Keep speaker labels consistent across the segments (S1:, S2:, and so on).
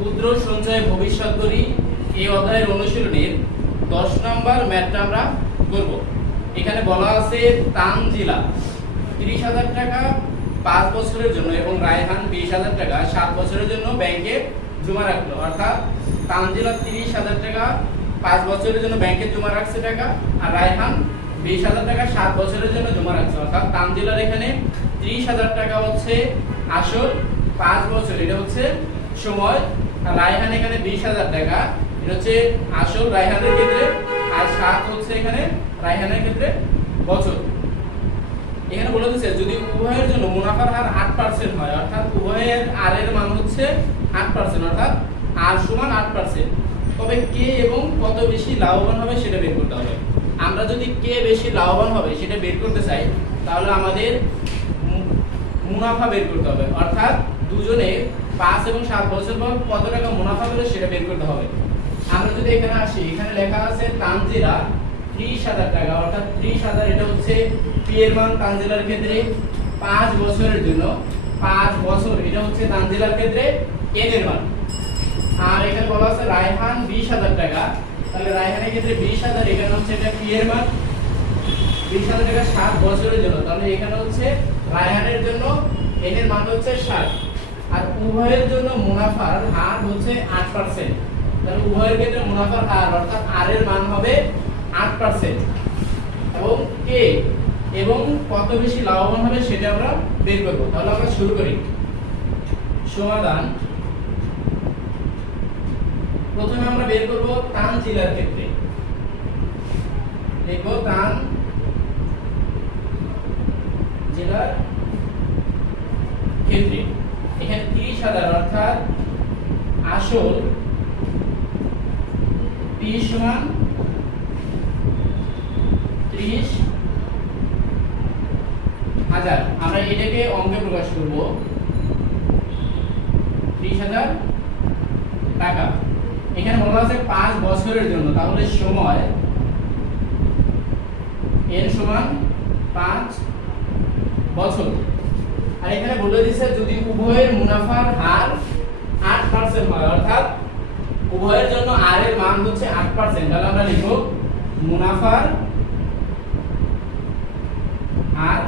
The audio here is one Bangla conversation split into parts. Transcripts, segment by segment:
S1: ক্ষুদ্র সঞ্চয় ভবিষ্যৎ করি, এই অধ্যায়ের অনুশীলনের দশ নম্বর ম্যাথটা আমরা করব। এখানে বলা আছে তান তানজিলা, তিরিশ হাজার টাকা পাঁচ বছরের জন্য এবং রায়হান বিশ হাজার টাকা সাত বছরের জন্য ব্যাংকে জমা রাখল। অর্থাৎ তান তানজিলা তিরিশ হাজার টাকা পাঁচ বছরের জন্য ব্যাংকে জমা রাখছে টাকা আর রায়হান বিশ হাজার টাকা সাত বছরের জন্য জমা রাখছে। অর্থাৎ তানজিলার এখানে ত্রিশ হাজার টাকা হচ্ছে আসল পাঁচ বছর, এটা হচ্ছে সময় রায়হান এখানে বিশ হাজার টাকা। এটা হচ্ছে আসল রায়হানের ক্ষেত্রে, আর সাত হচ্ছে এখানে রায়হানের ক্ষেত্রে বছর। এখানে বলে দিচ্ছে যদি উভয়ের জন্য মুনাফার হার আট পার্সেন্ট হয়, অর্থাৎ উভয়ের আর এর মান হচ্ছে আট পার্সেন্ট অর্থাৎ আর সমান আট পার্সেন্ট তবে কে এবং কত বেশি লাভবান হবে সেটা বের করতে হবে। আমরা যদি কে বেশি লাভবান হবে সেটা বের করতে চাই, তাহলে আমাদের মুনাফা বের করতে হবে। অর্থাৎ দুজনে পাঁচ এবং সাত বছর পর কত টাকা মুনাফা পেলে সেটা বের করতে হবে। আমরা যদি এখানে আসি, এখানে লেখা আছে তানজিরা ত্রিশ হাজার টাকা, অর্থাৎ ত্রিশ হাজার এটা হচ্ছে পি এর মান তানজিলার ক্ষেত্রে পাঁচ বছরের জন্য। পাঁচ বছর, এটা হচ্ছে তানজিলার ক্ষেত্রে এন এর মান। আর এখানে বলা আছে রায়হান বিশ হাজার টাকা। তাহলে রায়হানের ক্ষেত্রে বিশ হাজার, এখানে হচ্ছে এটা পি এর মান। বিশ হাজার টাকা সাত বছরের জন্য। তাহলে এখানে হচ্ছে রায়হানের জন্য এন এর মান হচ্ছে ষাট। আর উভয়ের জন্য মুনাফার হার হচ্ছে আট পার্সেন্ট তাহলে উভয়ের ক্ষেত্রে মুনাফার হার, অর্থাৎ আর এর মান হবে আট পার্সেন্ট এবং কে? এবং কত বেশি লাভবান হবে সেটা আমরা বের করব। তাহলে আমরা শুরু করি। সমাধান। প্রথমে আমরা বের করব তান জেলার ক্ষেত্রে। দেখব তান জেলার ক্ষেত্রে। এখানে তিরিশ হাজার, অর্থাৎ আসল পি সমান ত্রিশ হাজার। আমরা এটাকে অঙ্কে প্রকাশ করব। ত্রিশ হাজার টাকা। এখানে বলা আছে পাঁচ বছরের জন্য। তাহলে সময় এর সমান পাঁচ বছর। আর এখানে বলে দিচ্ছে যদি উভয়ের মুনাফার হার আট পার্সেন্ট হয়, অর্থাৎ উভয়ের জন্য আর এর মান হচ্ছে আট পার্সেন্ট তাহলে আমরা লিখব মুনাফার আর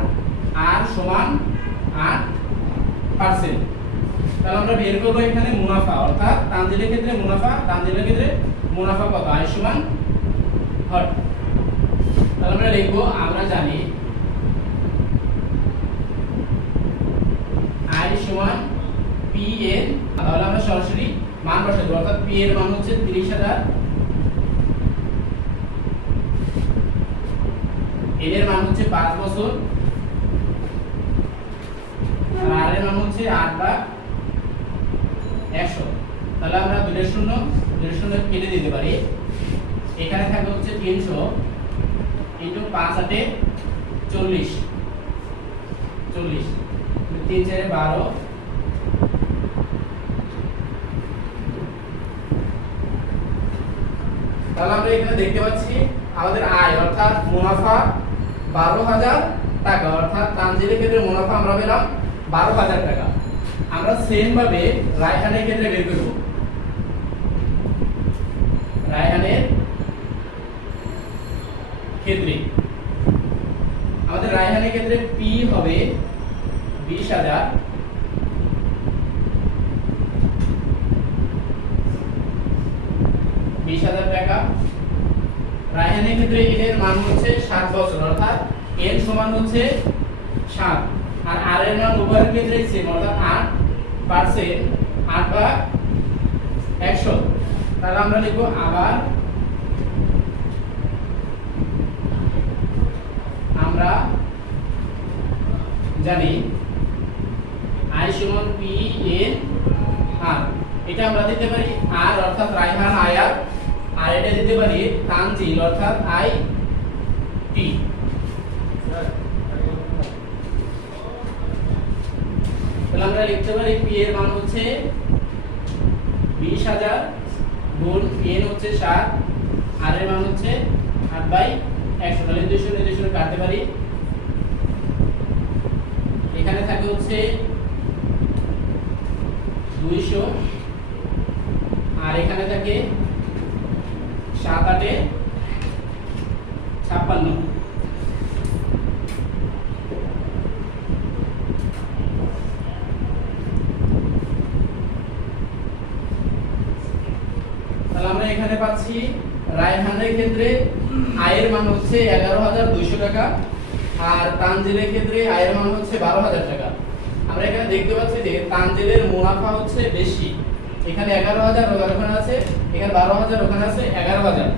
S1: আর সমান আট পার্সেন্ট তাহলে আমরা বের করব এখানে মুনাফা, অর্থাৎ তানজিলের ক্ষেত্রে মুনাফা, তানজিলের ক্ষেত্রে মুনাফা কত? আয় সমান তাহলে আমরা লিখব, আমরা জানি আয় সমান পি এর তাহলে আমরা সরাসরি মান বসাই দেবো অর্থাৎ এর মান হচ্ছে তিরিশ হাজার। এন এর মান হচ্ছে পাঁচ বছর। আর এর মান হচ্ছে আট বা একশো। তাহলে আমরা দুইটা শূন্য দুইটা শূন্য কেটে দিতে পারি। এখানে থাকবে হচ্ছে তিনশো ইন্টু পাঁচ আটে চল্লিশ। চল্লিশ। তিন চারে বারো। তাহলে আমরা এখানে দেখতে পাচ্ছি আমাদের আয়, অর্থাৎ মুনাফা বারো হাজার টাকা, অর্থাৎ তানজিলের ক্ষেত্রে মুনাফা আমরা পেলাম বারো হাজার টাকা। আমরা সেম ভাবে রায়হানের ক্ষেত্রে বের করব। রায়হানের ক্ষেত্রে। আমাদের রায়হানের ক্ষেত্রে পি হবে বিশ হাজার বিশ হাজার টাকা। রায়হানের ক্ষেত্রে এন এর মান হচ্ছে সাত বছর, অর্থাৎ এন সমান হচ্ছে সাত। আর আর এর মান উভয়ের ক্ষেত্রে সেম অর্থাৎ আট পার্সেন্ট আট বা একশো। তাহলে আমরা লিখব আবার আমরা জানি আই সমান পি এন আর। এটা আমরা দিতে পারি আর, অর্থাৎ রায়হান আয়ার আর এটা দিতে পারি তানজিল অর্থাৎ আই টি তাহলে আমরা লিখতে পারি পি এর মান হচ্ছে বিশ হাজার গুণ এন হচ্ছে সাত আর এর মান হচ্ছে আট বাই একশো। তাহলে দুইশো দুইশো কাটতে পারি। এখানে থাকে হচ্ছে দুইশো, আর এখানে থাকে সাত ছাপ্পান্ন। তাহলে আমরা এখানে পাচ্ছি রায়হানের ক্ষেত্রে আয়ের মান হচ্ছে এগারো হাজার দুইশো টাকা আর তানজিলের ক্ষেত্রে আয়ের মান হচ্ছে বারো হাজার টাকা। আমরা এখানে দেখতে পাচ্ছি যে তানজিলের মুনাফা হচ্ছে বেশি। এখানে এগারো হাজার ওখানে আছে, এখানে বারো হাজার ওখানে আছে, এগারো হাজার।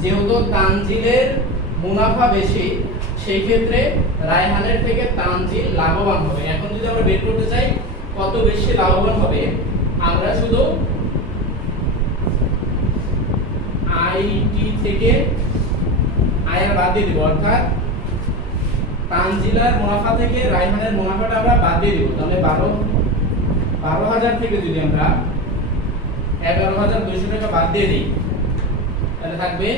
S1: যেহেতু তানজিলের মুনাফা বেশি, সেই ক্ষেত্রে রায়হানের থেকে তানজিল লাভবান হবে। এখন যদি আমরা বের করতে চাই, কত বেশি লাভবান হবে? আমরা শুধু আইটি থেকে আয়ের বাদ দিয়ে দিব, অর্থাৎ তানজিলার মুনাফা থেকে রায়হানের মুনাফাটা আমরা বাদ দিয়ে দিব। তাহলে বারো বারো হাজার থেকে যদি আমরা এগারো হাজার দুইশো টাকা বাদ দিয়ে দিই। তাহলে থাকবে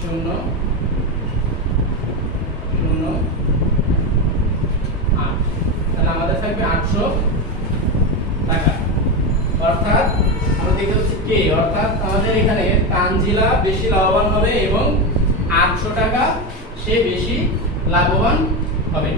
S1: শূন্য শূন্য, আট। তাহলে আমাদের থাকবে আটশো টাকা। অর্থাৎ আমরা কে? অর্থাৎ আমাদের এখানে তানজিলা বেশি লাভবান হবে এবং আটশো টাকা সে বেশি লাভবান হবে।